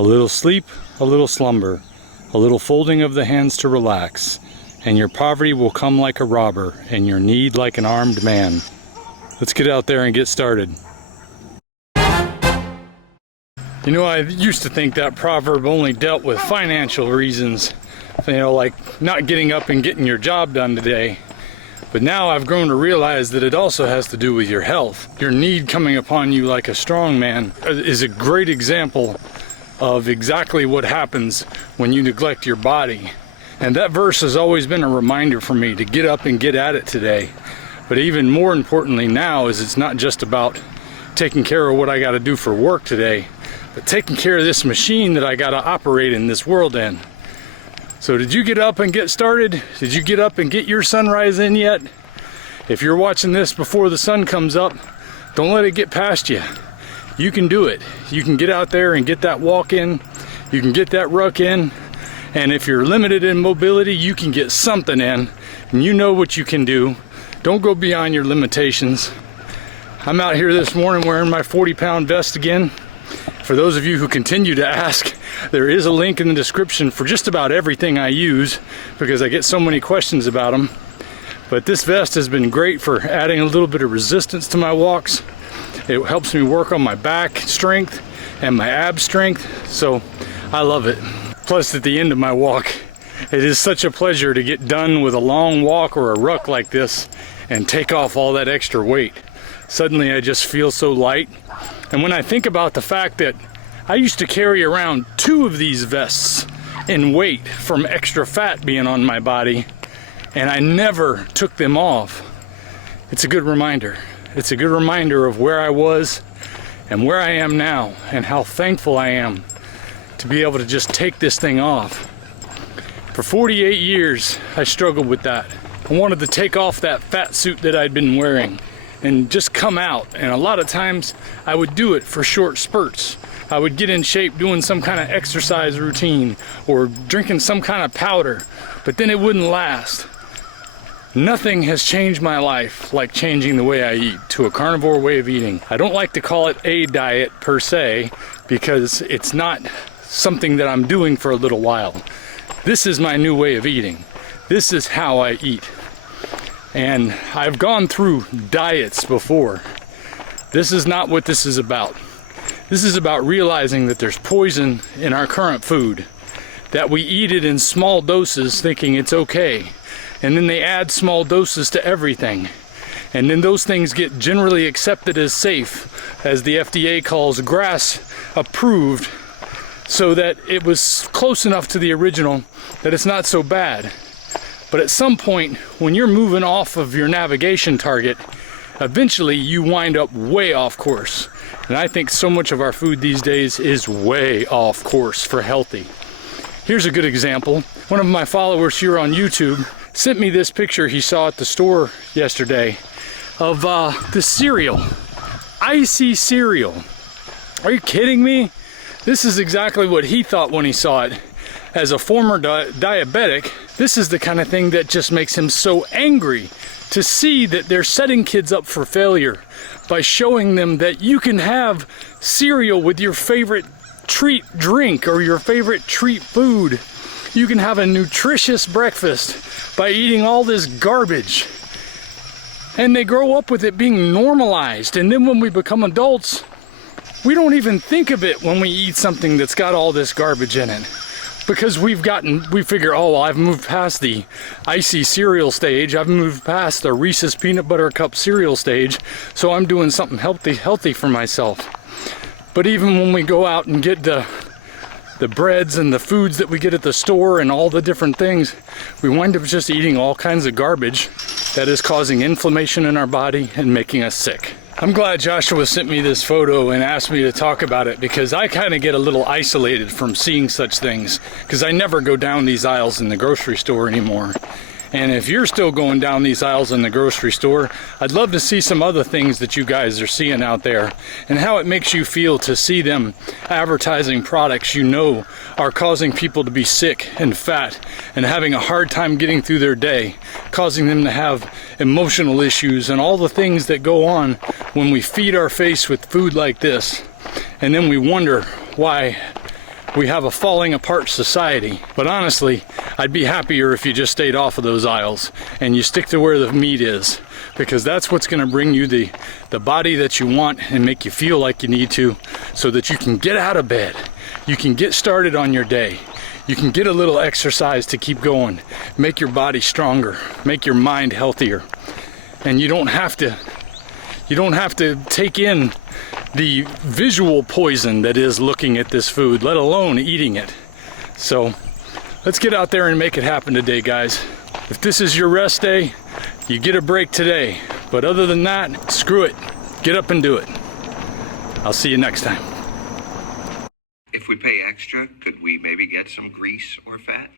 A little sleep, a little slumber, a little folding of the hands to relax, and your poverty will come like a robber, and your need like an armed man. Let's get out there and get started. You know, I used to think that proverb only dealt with financial reasons, you know, like not getting up and getting your job done today. But now I've grown to realize that it also has to do with your health. Your need coming upon you like a strong man is a great example of exactly what happens when you neglect your body. And that verse has always been a reminder for me to get up and get at it today. But even more importantly now is it's not just about taking care of what I got to do for work today, but taking care of this machine that I got to operate in this world in. So did you get up and get started? Did you get up and get your sunrise in yet? If you're watching this before the sun comes up, don't let it get past you. You can do it. You can get out there and get that walk in. You can get that ruck in. And if you're limited in mobility, you can get something in. And you know what you can do. Don't go beyond your limitations. I'm out here this morning wearing my 40-pound vest again. For those of you who continue to ask, there is a link in the description for just about everything I use because I get so many questions about them. But this vest has been great for adding a little bit of resistance to my walks. It helps me work on my back strength and my ab strength, so I love it. Plus, at the end of my walk, it is such a pleasure to get done with a long walk or a ruck like this and take off all that extra weight. Suddenly I just feel so light. And when I think about the fact that I used to carry around 2 of these vests in weight from extra fat being on my body, and I never took them off, it's a good reminder. It's a good reminder of where I was and where I am now and how thankful I am to be able to just take this thing off. For 48 years, I struggled with that. I wanted to take off that fat suit that I'd been wearing and just come out. And a lot of times I would do it for short spurts. I would get in shape doing some kind of exercise routine or drinking some kind of powder, but then it wouldn't last. Nothing has changed my life like changing the way I eat to a carnivore way of eating. I don't like to call it a diet per se because it's not something that I'm doing for a little while. This is my new way of eating. This is how I eat. And I've gone through diets before. This is not what this is about. This is about realizing that there's poison in our current food, that we eat it in small doses thinking it's okay. And then they add small doses to everything. And then those things get generally accepted as safe, as the FDA calls grass approved, so that it was close enough to the original that it's not so bad. But at some point, when you're moving off of your navigation target, eventually you wind up way off course. And I think so much of our food these days is way off course for healthy. Here's a good example. One of my followers here on YouTube sent me this picture he saw at the store yesterday of the cereal. Icy cereal. Are you kidding me? This is exactly what he thought when he saw it. As a former diabetic, this is the kind of thing that just makes him so angry to see that they're setting kids up for failure by showing them that you can have cereal with your favorite treat drink or your favorite treat food. You can have a nutritious breakfast by eating all this garbage. And they grow up with it being normalized. And then when we become adults, we don't even think of it when we eat something that's got all this garbage in it. Because we figure, oh, well, I've moved past the icy cereal stage. I've moved past the Reese's peanut butter cup cereal stage. So I'm doing something healthy for myself. But even when we go out and get the breads and the foods that we get at the store and all the different things, we wind up just eating all kinds of garbage that is causing inflammation in our body and making us sick. I'm glad Joshua sent me this photo and asked me to talk about it because I kind of get a little isolated from seeing such things because I never go down these aisles in the grocery store anymore. And if you're still going down these aisles in the grocery store, I'd love to see some other things that you guys are seeing out there and how it makes you feel to see them advertising products you know are causing people to be sick and fat and having a hard time getting through their day, causing them to have emotional issues and all the things that go on when we feed our face with food like this. And then we wonder why we have a falling apart society. But honestly, I'd be happier if you just stayed off of those aisles and you stick to where the meat is, because that's what's going to bring you the body that you want and make you feel like you need to, so that you can get out of bed, you can get started on your day, you can get a little exercise to keep going, make your body stronger, make your mind healthier. And you don't have to take in the visual poison that is looking at this food, let alone eating it. So let's get out there and make it happen today, guys. If this is your rest day, you get a break today. But other than that, screw it. Get up and do it. I'll see you next time. If we pay extra, could we maybe get some grease or fat?